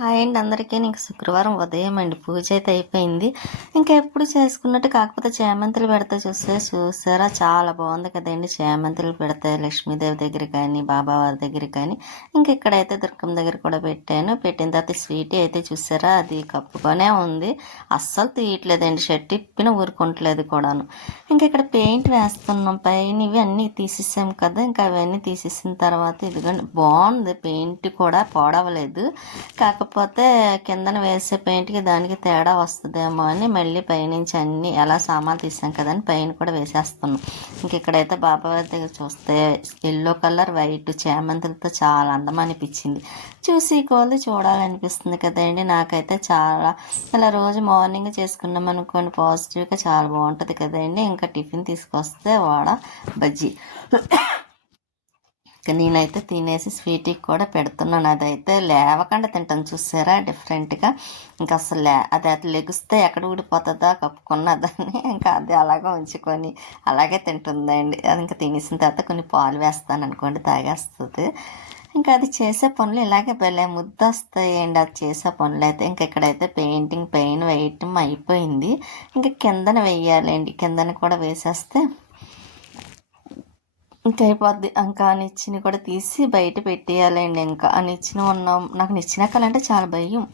Hi అండి అందరికీ. ఇంక శుక్రవారం ఉదయం అండి. పూజ అయితే అయిపోయింది. ఇంకా ఎప్పుడు చేసుకున్నట్టు కాకపోతే చేమంతులు పెడితే చూస్తే చూసారా? చాలా బాగుంది కదండి. చేమంతులు పెడితే లక్ష్మీదేవి దగ్గర కానీ బాబావారి దగ్గర కానీ. ఇంకా ఇక్కడైతే దుర్గం దగ్గర కూడా పెట్టాను. పెట్టిన తర్వాత స్వీట్ అయితే చూసారా? అది కప్పుకొనే ఉంది. అస్సలు తీయట్లేదండి. షర్ట్ ఇప్పిన ఊరుకుంటలేదు కూడాను. ఇంకా ఇక్కడ పెయింట్ వేస్తున్నాం. పైన ఇవి అన్నీ తీసేసాం కదా. ఇంకా అవన్నీ తీసేసిన తర్వాత ఇదిగోండి. బాగుంది. పెయింట్ కూడా పోడవలేదు. కాకపోతే కాకపోతే కిందన వేసే పెయింట్కి దానికి తేడా వస్తుందేమో అని మళ్ళీ పైనుంచి అన్నీ ఎలా సామాన్లు తీసాం కదా అని పైన కూడా వేసేస్తున్నాం. ఇంక ఇక్కడైతే బాబావారి దగ్గర చూస్తే ఎల్లో కలర్ వైట్ చేమంతులతో చాలా అందం అనిపించింది. చూసి కోళ్ళు చూడాలనిపిస్తుంది కదండి. నాకైతే చాలా ఇలా రోజు మార్నింగ్ చేసుకున్నాం అనుకోండి పాజిటివ్గా చాలా బాగుంటుంది కదండి. ఇంకా టిఫిన్ తీసుకొస్తే వాడ బజ్జీ. నేనైతే తినేసి స్వీట్కి కూడా పెడుతున్నాను. అదైతే లేవకుండా తింటాను. చూసారా? డిఫరెంట్గా. ఇంకా అసలు లే అది అది లెగిస్తే ఎక్కడ ఊడిపోతుందా కప్పుకున్నదాన్ని ఇంకా అది అలాగే ఉంచుకొని అలాగే తింటుందండి. అది ఇంకా తినేసిన తర్వాత కొన్ని పాలు వేస్తాను అనుకోండి తాగేస్తుంది. ఇంకా అది చేసే పనులు ఇలాగే భలే ముద్ద వస్తాయండి అది చేసే పనులు అయితే ఇంకా ఇక్కడైతే పెయింటింగ్ పెయిన్ వేయటం అయిపోయింది. ఇంకా కిందన వేయాలండి. కిందన కూడా వేసేస్తే ఇంకా అయిపోద్ది ఇంకా ఆ కూడా తీసి బయట పెట్టేయాలండి ఇంకా. ఆ నిచ్చిన ఉన్నాం నాకు నిచ్చిన అంటే చాలా భయం.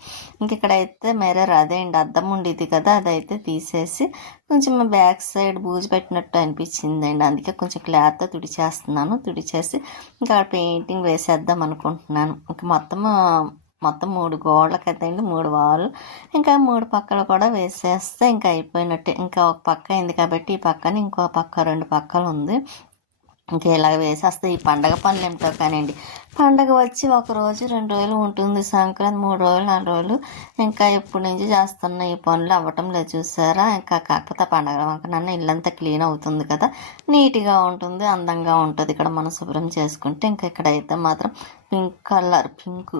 ఇంక ఇక్కడైతే మిర్రర్ అదే అండి అద్దం ఉండేది కదా అదైతే తీసేసి కొంచెం బ్యాక్ సైడ్ బూజు పెట్టినట్టు అనిపించిందండి. అందుకే కొంచెం క్లాత్తో తుడిచేస్తున్నాను. తుడిచేసి ఇంకా పెయింటింగ్ వేసేద్దాం అనుకుంటున్నాను. ఇంకా మొత్తం మొత్తం మూడు గోడలు కదండి మూడు వాలు. ఇంకా మూడు పక్కలు కూడా వేసేస్తే ఇంకా అయిపోయినట్టే. ఇంకా ఒక పక్క అయింది కాబట్టి ఈ పక్కన ఇంకో పక్క రెండు పక్కలు ఉంది. ఇంకా ఇలాగ వేసేస్తే ఈ పండగ పనులు ఏమిటో కానివ్వండి. పండగ వచ్చి ఒక రోజు రెండు రోజులు ఉంటుంది. సంక్రాంతి మూడు రోజులు నాలుగు రోజులు ఇంకా ఎప్పటి నుంచి చేస్తున్న ఈ పనులు అవ్వటం లేదు చూసారా? ఇంకా కాకపోతే పండగ వంకనన్న ఇల్లంతా క్లీన్ అవుతుంది కదా. నీట్గా ఉంటుంది అందంగా ఉంటుంది. ఇక్కడ మనం శుభ్రం చేసుకుంటే ఇంకా ఇక్కడైతే మాత్రం పింక్ కలర్ పింక్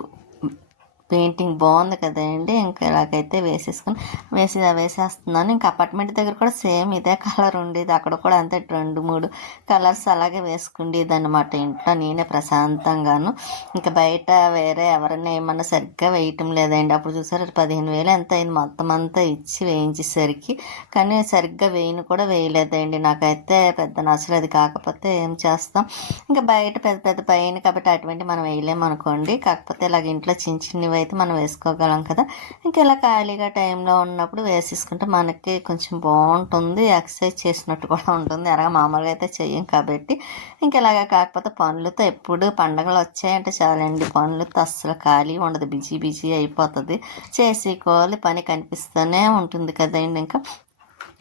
పెయింటింగ్ బాగుంది కదండి. ఇంకా ఇలాగైతే వేసేసుకుని వేసి వేసేస్తున్నాను. ఇంకా అపార్ట్మెంట్ దగ్గర కూడా సేమ్ ఇదే కలర్ ఉండేది. అక్కడ కూడా అంతే రెండు మూడు కలర్స్ అలాగే వేసుకుండేది అనమాట ఇంట్లో నేనే ప్రశాంతంగాను. ఇంకా బయట వేరే ఎవరైనా ఏమన్నా సరిగ్గా వేయటం లేదండి. అప్పుడు చూసారు పదిహేను వేలు ఎంత అయింది మొత్తం అంతా ఇచ్చి వేయించేసరికి. కానీ సరిగ్గా వేయను కూడా వేయలేదండి. నాకైతే పెద్ద నచ్చలేదు. కాకపోతే ఏం చేస్తాం? ఇంకా బయట పెద్ద పెద్ద పైన కాబట్టి అటువంటి మనం వేయలేము అనుకోండి కాకపోతే ఇలాగ ఇంట్లో చిన్న చిన్నవి అయితే మనం వేసుకోగలం కదా. ఇంకా ఇలా ఖాళీగా టైంలో ఉన్నప్పుడు వేసేసుకుంటే మనకి కొంచెం బాగుంటుంది. ఎక్సర్సైజ్ చేసినట్టు కూడా ఉంటుంది. ఎలాగ మామూలుగా అయితే చెయ్యం కాబట్టి. ఇంకా ఇలాగా కాకపోతే పనులతో ఎప్పుడు పండగలు వచ్చాయంటే చాలండి. పనులతో అస్సలు ఖాళీ ఉండదు. బిజీ బిజీ అయిపోతుంది. చేసేకోవాలి పని కనిపిస్తూనే ఉంటుంది కదండి. ఇంకా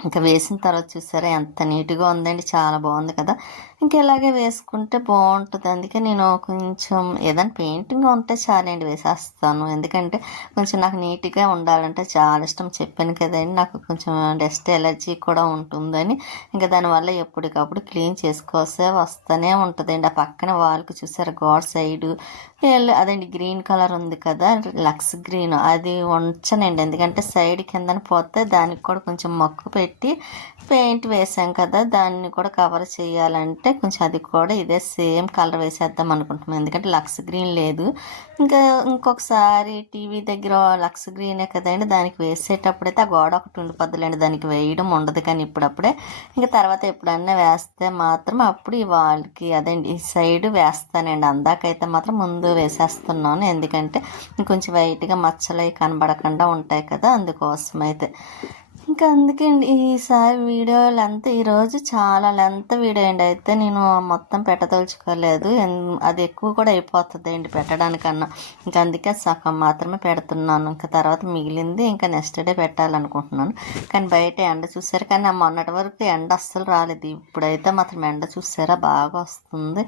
ఇంకా వేసిన తర్వాత చూసారా ఎంత నీట్గా ఉందండి. చాలా బాగుంది కదా. ఇంకా ఇలాగే వేసుకుంటే బాగుంటుంది. అందుకే నేను కొంచెం ఏదైనా పెయింటింగ్ ఉంటే చాలండి వేసేస్తాను. ఎందుకంటే కొంచెం నాకు నీట్గా ఉండాలంటే చాలా ఇష్టం. చెప్పాను కదండి నాకు కొంచెం డస్ట్ ఎలర్జీ కూడా ఉంటుందని. ఇంకా దానివల్ల ఎప్పటికప్పుడు క్లీన్ చేసుకోవస్తే వస్తూనే ఉంటుందండి. ఆ పక్కన వాళ్ళకి చూసారు గోడ్ సైడు. అదండి గ్రీన్ కలర్ ఉంది కదా లక్స్ గ్రీన్. అది ఉంచనండి. ఎందుకంటే సైడ్ కిందన పోతే దానికి కూడా కొంచెం మక్కు పెట్టి పెయింట్ వేసాం కదా దాన్ని కూడా కవర్ చేయాలంటే కొంచెం అది కూడా ఇదే సేమ్ కలర్ వేసేద్దాం అనుకుంటున్నాం. ఎందుకంటే లక్స్ గ్రీన్ లేదు. ఇంకా ఇంకొకసారి టీవీ దగ్గర లక్స్ గ్రీనే కదండి దానికి వేసేటప్పుడైతే ఆ గోడ ఒకటి ఉండిపోద్దులేండి దానికి వేయడం ఉండదు కానీ ఇప్పుడప్పుడే. ఇంకా తర్వాత ఎప్పుడన్నా వేస్తే మాత్రం అప్పుడు ఈ వాళ్ళకి అదండి ఈ సైడ్ వేస్తానండి. అందాకైతే మాత్రం ముందు వేసేస్తున్నాను. ఎందుకంటే కొంచెం వైట్గా మచ్చలు కనబడకుండా ఉంటాయి కదా అందుకోసం అయితే ఇంకా అందుకే ఈసారి వీడియో లెంత్ ఈరోజు చాలా లెంత్ వీడియో అండి. అయితే నేను మొత్తం పెట్టదలుచుకోలేదు. అది ఎక్కువ కూడా అయిపోతుంది అండి పెట్టడానికన్నా. ఇంకా అందుకే సగం మాత్రమే పెడుతున్నాను. ఇంకా తర్వాత మిగిలింది ఇంకా నెక్స్ట్ డే పెట్టాలనుకుంటున్నాను. కానీ బయట ఎండ చూసారు కానీ మొన్నటి వరకు ఎండ అస్సలు రాలేదు. ఇప్పుడైతే మాత్రం ఎండ చూసారా? బాగా వస్తుంది.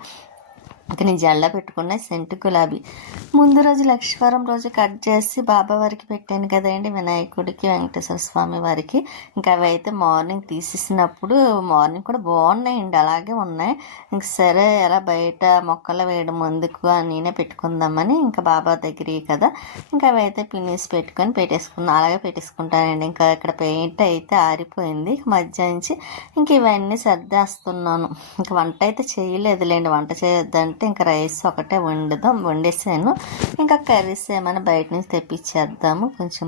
అతని నేను జల్ల పెట్టుకున్న సెంటు గులాబీ. ముందు రోజు లక్ష్మీవారం రోజు కట్ చేసి బాబా వారికి పెట్టాను కదండి వినాయకుడికి వెంకటేశ్వర స్వామి వారికి. ఇంకా అవి అయితే మార్నింగ్ తీసేసినప్పుడు మార్నింగ్ కూడా బాగున్నాయండి అలాగే ఉన్నాయి. ఇంక సరే ఎలా బయట మొక్కలు వేయడం ముందుకు నేనే పెట్టుకుందామని ఇంకా బాబా దగ్గర కదా. ఇంకా అవి అయితే పిన్నిసి పెట్టుకొని పెట్టేసుకున్నాను అలాగే పెట్టేసుకుంటానండి. ఇంకా ఇక్కడ పెయింట్ అయితే ఆరిపోయింది మధ్య నుంచి. ఇంక ఇవన్నీ సర్దేస్తున్నాను. ఇంక వంట అయితే చేయలేదులేండి వంట చేయొద్దంటే అంటే ఇంకా రైస్ ఒకటే వండుదాం. వండేసాను. ఇంకా కర్రీస్ ఏమైనా బయట నుంచి తెప్పించేద్దాము. కొంచెం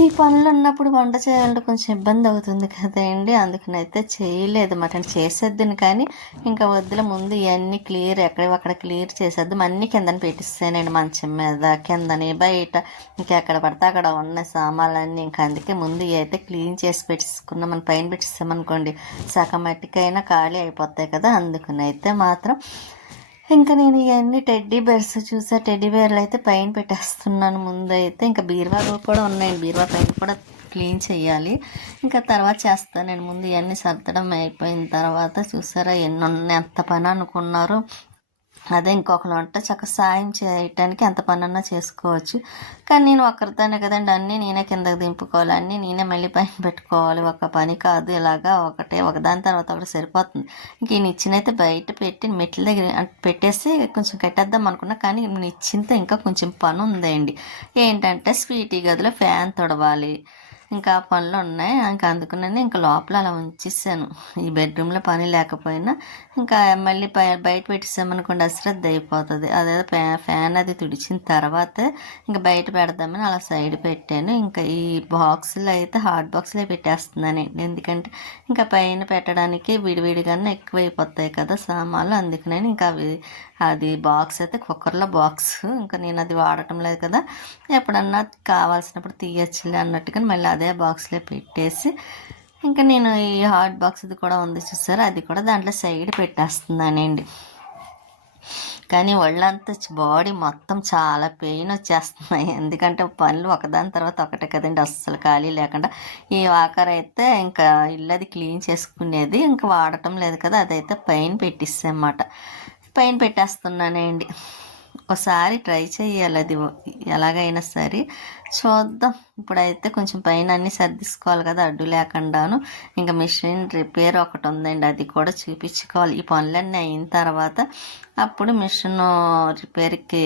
ఈ పనులు ఉన్నప్పుడు వంట చేయాలంటే కొంచెం ఇబ్బంది అవుతుంది కదండి. అందుకనైతే చేయలేదు. మటన్ చేసేద్దును కానీ ఇంకా వద్దుల. ముందు ఇవన్నీ క్లియర్ ఎక్కడ అక్కడ క్లియర్ చేసేద్దాం. అన్నీ కిందన పెట్టిస్తానండి మంచం మీద. కిందని బయట ఇంకెక్కడ పడితే అక్కడ ఉన్న సామాన్లన్నీ ఇంకా అందుకే ముందు అయితే క్లీన్ చేసి పెట్టించుకున్నాం మన పైన పెట్టిస్తామనుకోండి సగం మట్టికైనా ఖాళీ అయిపోతాయి కదా. అందుకనైతే మాత్రం ఇంకా నేను ఇవన్నీ టెడ్డీ బేర్స్ చూసా టెడ్డీ బేర్లు అయితే పైన పెట్టేస్తున్నాను ముందు అయితే ఇంకా బీరువా కూడా ఉన్నాయి. బీరువా పైన కూడా క్లీన్ చేయాలి. ఇంకా తర్వాత చేస్తాను. నేను ముందు ఇవన్నీ సర్దడం అయిపోయిన తర్వాత చూసారా ఎన్ని ఉన్నాయి? ఎంత పని అనుకున్నారు? అదే ఇంకొకరు ఉంటే చక్క సాయం చేయటానికి ఎంత పనన్నా చేసుకోవచ్చు. కానీ నేను ఒక్కరితోనే కదండి అన్నీ నేనే కిందకి దింపుకోవాలి అన్నీ నేనే మళ్ళీ పైన పెట్టుకోవాలి. ఒక పని కాదు ఇలాగా ఒకటే ఒకదాని తర్వాత ఒకటి సరిపోతుంది. ఇంక ఈ నిచ్చినైతే బయట పెట్టి మెట్ల దగ్గర పెట్టేసి కొంచెం కట్టేద్దాం అనుకున్నా కానీ నిచ్చింత ఇంకా కొంచెం పని ఉందండి ఏంటంటే స్వీటీ గదిలో ఫ్యాన్ తొడవాలి. ఇంకా పనులు ఉన్నాయి. ఇంకా అందుకునే ఇంకా లోపల అలా ఉంచేసాను. ఈ బెడ్రూమ్లో పని లేకపోయినా ఇంకా మళ్ళీ బయట పెట్టేసామనుకోండి అశ్రద్ధ అయిపోతుంది. అదే ఫ్యాన్ అది తుడిచిన తర్వాత ఇంకా బయట పెడదామని అలా సైడ్ పెట్టాను. ఇంకా ఈ బాక్సులు అయితే హాట్ బాక్స్లో పెట్టేస్తున్నాను. ఎందుకంటే ఇంకా పైన పెట్టడానికి విడివిడిగానే ఎక్కువైపోతాయి కదా సామాన్లు. అందుకనే ఇంకా అవి అది బాక్స్ అయితే కుక్కర్లో బాక్స్ ఇంకా నేను అది వాడటం లేదు కదా. ఎప్పుడన్నా కావాల్సినప్పుడు తీయచ్చులే అన్నట్టుగా మళ్ళీ అదే బాక్స్లో పెట్టేసి ఇంకా నేను ఈ హాట్ బాక్స్ ఇది కూడా ఉంది చూసారు? అది కూడా దాంట్లో సైడ్ పెట్టేస్తున్నానండి. కానీ ఒళ్ళంతా బాడీ మొత్తం చాలా పెయిన్ వచ్చేస్తున్నాయి. ఎందుకంటే పనులు ఒకదాని తర్వాత ఒకటే కదండి. అస్సలు ఖాళీ లేకుండా. ఈ వాకర్ అయితే ఇంకా ఇల్లు అది క్లీన్ చేసుకునేది. ఇంకా వాడటం లేదు కదా. అదైతే పైన పెట్టిస్తామన్నమాట పైన పెట్టేస్తున్నానండి. ఒకసారి ట్రై చేయాలి అది. ఎలాగైనా సరే చూద్దాం. ఇప్పుడైతే కొంచెం పైన అన్నీ సర్దిసుకోవాలి కదా అడ్డు లేకుండాను. ఇంకా మిషన్ రిపేర్ ఒకటి ఉందండి అది కూడా చూపించుకోవాలి. ఈ పనులన్నీ అయిన తర్వాత అప్పుడు మిషన్ రిపేర్కి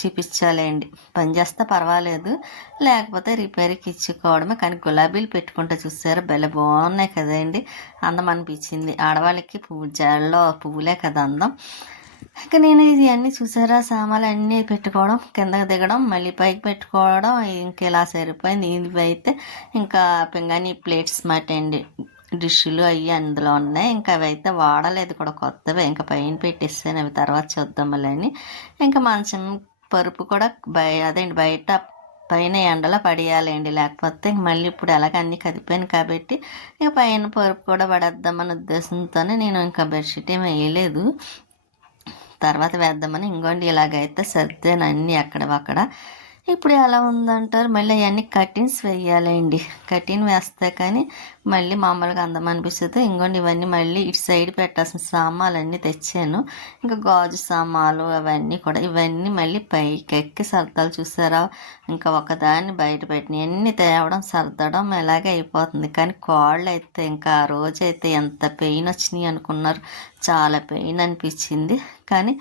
చూపించాలండి. పని చేస్తే పర్వాలేదు. లేకపోతే రిపేర్కి ఇచ్చుకోవడమే. కానీ గులాబీలు పెట్టుకుంటే చూసారు భలే బాగున్నాయి కదండి. అందం అనిపించింది. ఆడవాళ్ళకి పువ్వు జాడలో పువ్వులే కదా అందం. ఇంకా నేను ఇది అన్నీ చూసారా? సామాన్లు అన్నీ పెట్టుకోవడం కిందకి దిగడం మళ్ళీ పైకి పెట్టుకోవడం ఇంక ఇలా సరిపోయింది. ఇవి అయితే ఇంకా పింగాని ప్లేట్స్ మాట అండి. డిష్లు అవి అందులో ఉన్నాయి. ఇంకా అవి అయితే వాడలేదు కూడా కొత్తవి. ఇంకా పైన పెట్టేస్తాను. అవి తర్వాత చూద్దామని ఇంకా మంచం పరుపు కూడా బయ అదేంటి బయట పైన ఎండలో పడేయాలండి. లేకపోతే మళ్ళీ ఇప్పుడు ఎలాగ అన్నీ కదిపోయాను కాబట్టి ఇక పైన పరుపు కూడా పడేద్దామన్న ఉద్దేశంతోనే నేను ఇంకా బెడ్షీట్ ఏమి వేయలేదు. తర్వాత వేద్దామని ఇంకోండి ఇలాగైతే సర్దాను అన్నీ అక్కడ అక్కడ ఇప్పుడు ఎలా ఉందంటారు? మళ్ళీ అవన్నీ కటిన్స్ వేయాలండి. కటిన్ వేస్తే కానీ మళ్ళీ మామూలుగా అందం అనిపిస్తుంది. ఇంకోండి ఇవన్నీ మళ్ళీ ఇటు సైడ్ పెట్టాల్సిన సామాన్లు అన్నీ తెచ్చాను. ఇంకా గాజు సామాన్లు అవన్నీ కూడా ఇవన్నీ మళ్ళీ పైకి ఎక్కి సర్దాలు చూసారా? ఇంకా ఒకదాన్ని బయట పెట్టిన అన్నీ తేవడం సర్దడం ఎలాగే అయిపోతుంది. కానీ కాళ్ళు అయితే ఇంకా ఆ రోజు అయితే ఎంత పెయిన్ వచ్చినాయి అనుకున్నారు. చాలా పెయిన్ అనిపించింది. కానీ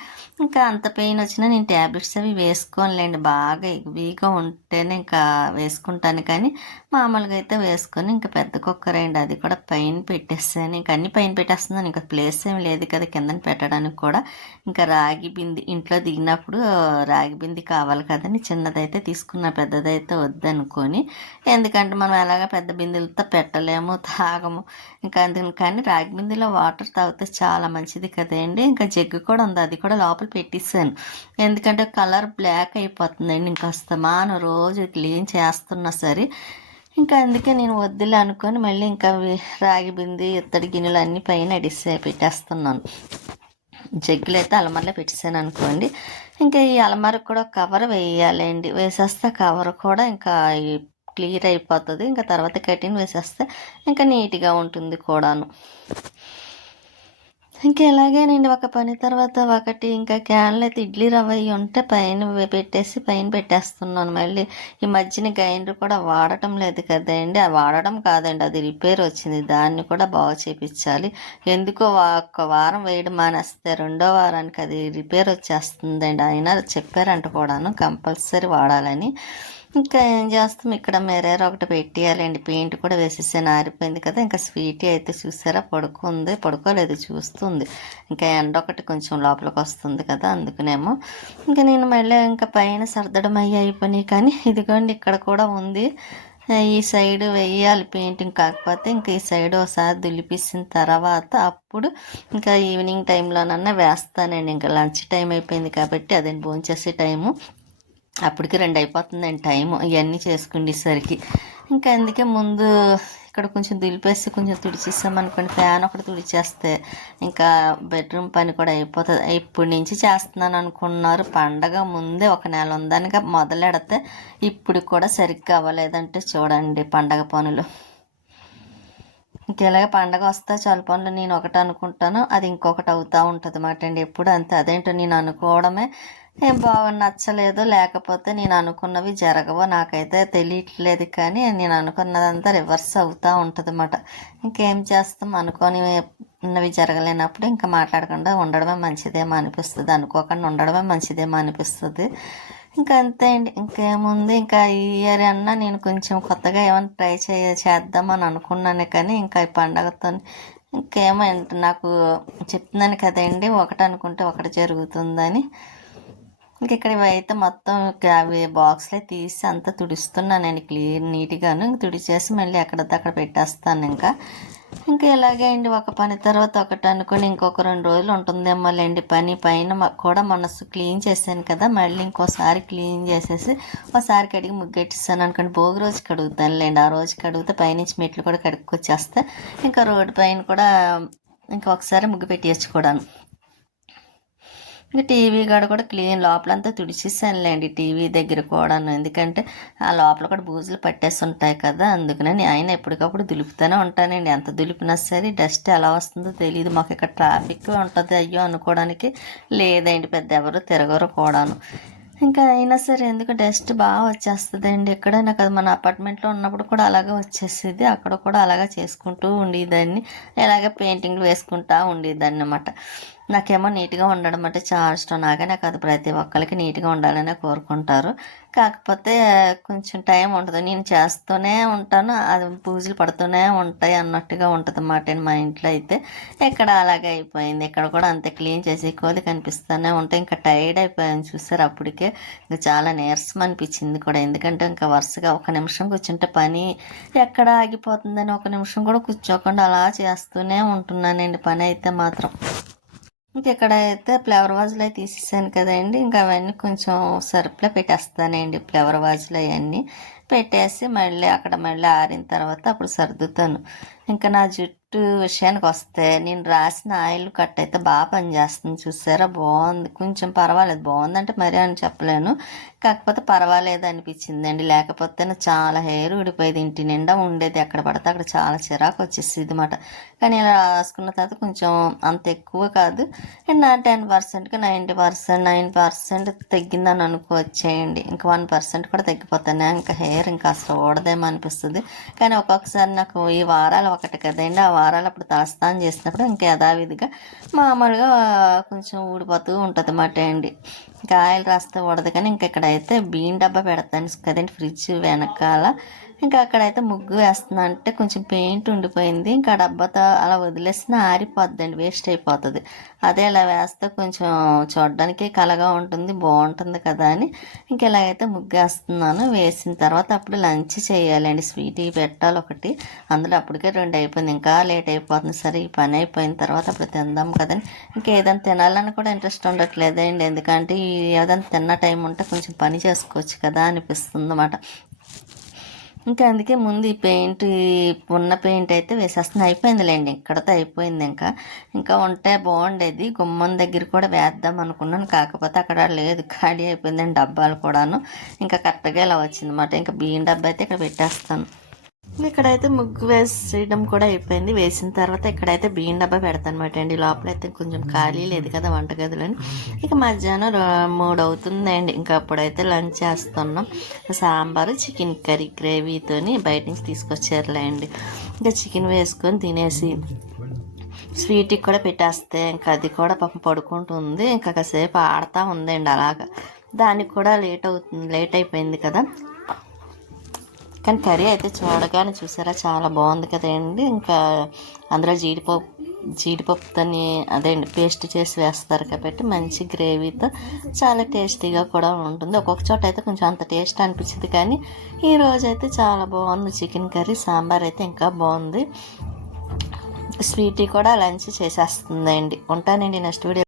ఇంకా అంత పెయిన్ వచ్చినా నేను ట్యాబ్లెట్స్ అవి వేసుకోనులేండి. బాగా వీగా ఉంటేనే ఇంకా వేసుకుంటాను. కానీ మామూలుగా అయితే వేసుకొని ఇంకా పెద్ద కుక్కర్ అండి అది కూడా పైన పెట్టేస్తాను ఇంకా అన్ని పైన పెట్టేస్తున్నాను. ఇంకా ప్లేస్ ఏమి లేదు కదా కిందని పెట్టడానికి కూడా. ఇంకా రాగి బింది ఇంట్లో దిగినప్పుడు రాగి బింది కావాలి కదని చిన్నదైతే తీసుకున్న పెద్దదైతే వద్దనుకొని. ఎందుకంటే మనం ఎలాగ పెద్ద బిందెలతో పెట్టలేము తాగము. ఇంకా అందుకని కానీ రాగి బిందెలో వాటర్ తాగితే చాలా మంచిది కదండి. ఇంకా జగ్గు కూడా ఉంది. అది కూడా లోపల పెట్టేసాను ఎందుకంటే కలర్ బ్లాక్ అయిపోతుందండి. ఇంకా వస్తామాను రోజు క్లీన్ చేస్తున్నా సరే. ఇంకా అందుకే నేను వద్దులే అనుకొని మళ్ళీ ఇంకా రాగి బింది ఇత్తడి గిన్నెలు అన్నీ పైన అడిసే పెట్టేస్తున్నాను. జగ్గులు అయితే అలమరలో పెట్టేసాను అనుకోండి. ఇంకా ఈ అలమరకు కూడా కవర్ వేయాలండి. వేసేస్తే కవర్ కూడా ఇంకా క్లియర్ అయిపోతుంది. ఇంకా తర్వాత కటింగ్ వేసేస్తే ఇంకా నీట్గా ఉంటుంది కూడాను. ఇంకెలాగేనండి ఒక పని తర్వాత ఒకటి ఇంకా క్యాన్లు అయితే ఇడ్లీ రవ్వ అవి ఉంటే పైన పెట్టేసి పైన పెట్టేస్తున్నాను. మళ్ళీ ఈ మధ్యన గ్రైండర్ కూడా వాడటం లేదు కదండి. అది వాడటం కాదండి అది రిపేర్ వచ్చింది. దాన్ని కూడా బాగు చేపించాలి ఎందుకో ఒక్క వారం వేయడం మానేస్తే రెండో వారానికి అది రిపేర్ వచ్చేస్తుందండి. అయినా చెప్పారంట కూడాను కంపల్సరీ వాడాలని. ఇంకా ఏం చేస్తాం? ఇక్కడ మెరేర్ ఒకటి పెట్టేయాలండి. పెయింట్ కూడా వేసేసాను. ఆరిపోయింది కదా. ఇంకా స్వీట్ అయితే చూసారా? పడుకుంది. పడుకోలేదు. చూస్తుంది. ఇంకా ఎండ ఒకటి కొంచెం లోపలికి వస్తుంది కదా. అందుకునేమో ఇంకా నేను మళ్ళీ ఇంకా పైన సర్దడం అయ్యి అయిపోయినాయి. కానీ ఇదిగోండి ఇక్కడ కూడా ఉంది. ఈ సైడ్ వేయాలి పెయింటింగ్. కాకపోతే ఇంకా ఈ సైడ్ ఒకసారి దులిపిసిన తర్వాత అప్పుడు ఇంకా ఈవినింగ్ టైంలోనన్నా వేస్తానండి. ఇంకా లంచ్ టైం అయిపోయింది కాబట్టి అదే భోంచేసే టైము. అప్పటికి రెండు అయిపోతుందండి టైం ఇవన్నీ చేసుకునేసరికి ఇంకా అందుకే ముందు ఇక్కడ కొంచెం దులిపేసి కొంచెం తుడిచేసామనుకోండి ఫ్యాన్ ఒకటి తుడిచేస్తే ఇంకా బెడ్రూమ్ పని కూడా అయిపోతుంది. ఇప్పటి నుంచి చేస్తున్నాను అనుకున్నారు. పండగ ముందే ఒక నెల ఉందనిగా మొదలెడితే ఇప్పుడు కూడా సరిగ్గా అవ్వలేదంటే చూడండి పండగ పనులు. ఇంకెలాగ పండగ వస్తే చాలా పనులు నేను ఒకటి అనుకుంటాను. అది ఇంకొకటి అవుతూ ఉంటుంది అన్నమాట అండి. ఎప్పుడు అంతే. అదేంటో నేను అనుకోవడమే. ఏం బాగా నచ్చలేదు. లేకపోతే నేను అనుకున్నవి జరగవు నాకైతే తెలియట్లేదు కానీ నేను అనుకున్నదంతా రివర్స్ అవుతూ ఉంటుంది అన్నమాట ఇంకేం చేస్తాం? అనుకోని ఉన్నవి జరగలేనప్పుడు ఇంకా మాట్లాడకుండా ఉండడమే మంచిదేమో అనిపిస్తుంది. అనుకోకుండా ఉండడమే మంచిదేమో అనిపిస్తుంది. ఇంకా అంతే అండి. ఇంకేముంది? ఇంకా ఈ ఇయర్ అన్నా నేను కొంచెం కొత్తగా ఏమైనా ట్రై చేయ చేద్దామని అనుకున్నాను కానీ ఇంకా ఈ పండగతో ఇంకేమో నాకు చెప్తున్నాను కదండి. ఒకటి అనుకుంటే ఒకటి జరుగుతుందని. ఇంక ఇక్కడ ఇవైతే మొత్తం అవి బాక్స్లో తీసి అంతా తుడుస్తున్నానండి క్లీన్ నీట్గాను. ఇంక తుడిచేసి మళ్ళీ ఎక్కడైతే అక్కడ పెట్టేస్తాను ఇంకా. ఇంకా ఇలాగే అండి ఒక పని. తర్వాత ఒకటి అనుకుని ఇంకొక రెండు రోజులు ఉంటుందేమో లేండి. పని పైన కూడా మనసు క్లీన్ చేశాను కదా. మళ్ళీ ఇంకోసారి క్లీన్ చేసేసి ఒకసారి కడిగి ముగ్గెట్టిస్తాను అనుకోండి. భోగి రోజు కడుగుతాను లేండి. ఆ రోజు కడిగితే పైనుంచి మెట్లు కూడా కడుక్కొచ్చేస్తే ఇంకా రోడ్డు పైన కూడా ఇంకా ఒకసారి ముగ్గు పెట్టేయచ్చు కూడాను. ఇంకా టీవీ కాడ కూడా క్లీన్ లోపలంతా తుడిచేసానులేండి టీవీ దగ్గర కూడాను. ఎందుకంటే ఆ లోపల కూడా బూజులు పట్టేసి ఉంటాయి కదా అందుకని ఆయన ఎప్పటికప్పుడు దులుపుతూనే ఉంటానండి. ఎంత దులిపినా సరే డస్ట్ ఎలా వస్తుందో తెలియదు మాకు ఇక్కడ ట్రాఫిక్ ఉంటుంది అయ్యో అనుకోవడానికి లేదండి పెద్ద ఎవరు తిరగరు కూడాను. ఇంకా అయినా సరే ఎందుకు డస్ట్ బాగా వచ్చేస్తుందండి. ఇక్కడ నాకు అది మన అపార్ట్మెంట్లో ఉన్నప్పుడు కూడా అలాగే వచ్చేసేది. అక్కడ కూడా అలాగే చేసుకుంటూ ఉండేదాన్ని. ఇలాగే పెయింటింగ్లు వేసుకుంటూ ఉండేదాన్ని అనమాట నాకేమో నీట్గా ఉండడం అంటే చాలా ఇష్టం. నాగా నాకు అది ప్రతి ఒక్కరికి నీట్గా ఉండాలని కోరుకుంటారు. కాకపోతే కొంచెం టైం ఉండదు నేను చేస్తూనే ఉంటాను. అది పూజలు పడుతూనే ఉంటాయి అన్నట్టుగా ఉంటుంది అన్నమాట మా ఇంట్లో అయితే. ఇక్కడ అలాగే అయిపోయింది. ఇక్కడ కూడా అంతే క్లీన్ చేసే కోది కనిపిస్తూనే ఉంటాయి ఇంకా టైర్డ్ అయిపోయాను చూసారు అప్పటికే. ఇంకా చాలా నీరసం అనిపించింది కూడా. ఎందుకంటే ఇంకా వరుసగా ఒక నిమిషం కూర్చుంటే పని ఎక్కడ ఆగిపోతుందని ఒక నిమిషం కూడా కూర్చోకుండా అలా చేస్తూనే ఉంటున్నానండి పని అయితే మాత్రం. ఇంకా ఇక్కడ అయితే ఫ్లవర్ వాజ్లో తీసేసాను కదండి ఇంకా అవన్నీ కొంచెం సరుపులో పెట్టేస్తానండి ఫ్లవర్ వాజ్లో అవన్నీ. పెట్టేసి మళ్ళీ అక్కడ మళ్ళీ ఆరిన తర్వాత అప్పుడు సర్దుతాను. ఇంకా నా జుట్టు విషయానికి వస్తే నేను రాసిన ఆయిల్ కట్ అయితే బాగా పనిచేస్తుంది. చూసారా? బాగుంది. కొంచెం పర్వాలేదు. బాగుందంటే మరీ అని చెప్పలేను. కాకపోతే పర్వాలేదు అనిపించిందండి. లేకపోతే చాలా హెయిర్ ఊడిపోయేది. ఇంటి నిండా ఉండేది. ఎక్కడ పడితే అక్కడ చాలా చిరాకు వచ్చేసింది అనమాట కానీ ఇలా రాసుకున్న తర్వాత కొంచెం అంత ఎక్కువ కాదు. నా టెన్ పర్సెంట్కి నైంటీ పర్సెంట్ నైన్ పర్సెంట్ తగ్గిందని అనుకోవచ్చేయండి ఇంకా వన్ పర్సెంట్ కూడా తగ్గిపోతాను. ఇంకా హెయిర్ ఇంకా అసలు అనిపిస్తుంది. కానీ ఒక్కొక్కసారి నాకు ఈ వారాలు ఒకటి కదండి. ఆ వారాలు అప్పుడు తలస్నానం చేసినప్పుడు ఇంకా యథావిధిగా మామూలుగా కొంచెం ఊడిపోతూ ఉంటుంది అన్నమాట అండి ఇంకా ఆయిల్ రాస్తే ఊడదు కానీ ఇంకా ఇక్కడైతే బీన్ డబ్బా పెడతాను కదండి ఫ్రిడ్జ్ వెనకాల. ఇంకా అక్కడైతే ముగ్గు వేస్తున్నా. అంటే కొంచెం పెయింట్ ఉండిపోయింది. ఇంకా డబ్బాతో అలా వదిలేసిన ఆరిపోద్దండి. వేస్ట్ అయిపోతుంది. అదే ఇలా వేస్తే కొంచెం చూడడానికి కలగా ఉంటుంది. బాగుంటుంది కదా అని ఇంక ఇలాగైతే ముగ్గు వేస్తున్నాను. వేసిన తర్వాత అప్పుడు లంచ్ చేయాలండి. స్వీట్ పెట్టాలి ఒకటి. అందులో అప్పటికే రెండు అయిపోయింది. ఇంకా లేట్ అయిపోతుంది. సరే ఈ పని అయిపోయిన తర్వాత అప్పుడు తిందాం కదని ఇంకా ఏదైనా తినాలని కూడా ఇంట్రెస్ట్ ఉండట్లేదండి. ఎందుకంటే ఈ ఏదైనా తిన్న టైం ఉంటే కొంచెం పని చేసుకోవచ్చు కదా అనిపిస్తుంది అన్నమాట ఇంకా అందుకే ముందు ఈ పెయింట్ ఉన్న పెయింట్ అయితే వేసేస్తుంది అయిపోయిందిలేండి. ఇక్కడతో అయిపోయింది ఇంకా. ఇంకా ఉంటే బాగుండేది. గుమ్మం దగ్గర కూడా వేద్దాం అనుకున్నాను. కాకపోతే అక్కడ లేదు. ఖాళీ అయిపోయిందండి డబ్బాలు కూడాను. ఇంకా కరెక్ట్గా ఇలా వచ్చిందన్నమాట. ఇంకా బియ్యం డబ్బా అయితే ఇక్కడ పెట్టేస్తాను. ఇక్కడైతే ముగ్గు వేసేయడం కూడా అయిపోయింది. వేసిన తర్వాత ఇక్కడైతే బియ్యం డబ్బా పెడతాను అనమాట అండి. లోపలైతే కొంచెం ఖాళీ లేదు కదా వంటగదిలోని. ఇక మధ్యాహ్నం మూడు అవుతుందండి ఇంకా అప్పుడైతే లంచ్ చేస్తున్నాం. సాంబారు చికెన్ కర్రీ గ్రేవీతోని బయట నుంచి తీసుకొచ్చారులే అండి. ఇంకా చికెన్ వేసుకొని తినేసి స్వీట్కి కూడా పెట్టేస్తే ఇంకా అది కూడా పాపం పడుకుంటుంది. ఇంకా కాసేపు ఆడుతూ ఉందండి అలాగా. దానికి కూడా లేట్ అవుతుంది లేట్ అయిపోయింది కదా. కానీ కర్రీ అయితే చూడగానే చూసారా? చాలా బాగుంది కదండి. ఇంకా అందులో జీడిపప్పు జీడిపప్పుతోని అదే అండి పేస్ట్ చేసి వేస్తారు కాబట్టి మంచి గ్రేవీతో చాలా టేస్టీగా కూడా ఉంటుంది. ఒక్కొక్క చోట అయితే కొంచెం అంత టేస్ట్ అనిపించింది కానీ ఈ రోజు అయితే చాలా బాగుంది చికెన్ కర్రీ సాంబార్ అయితే ఇంకా బాగుంది. స్వీటీ కూడా లంచ్ చేసేస్తుందండి. ఉంటానండి నెక్స్ట్ వీడియో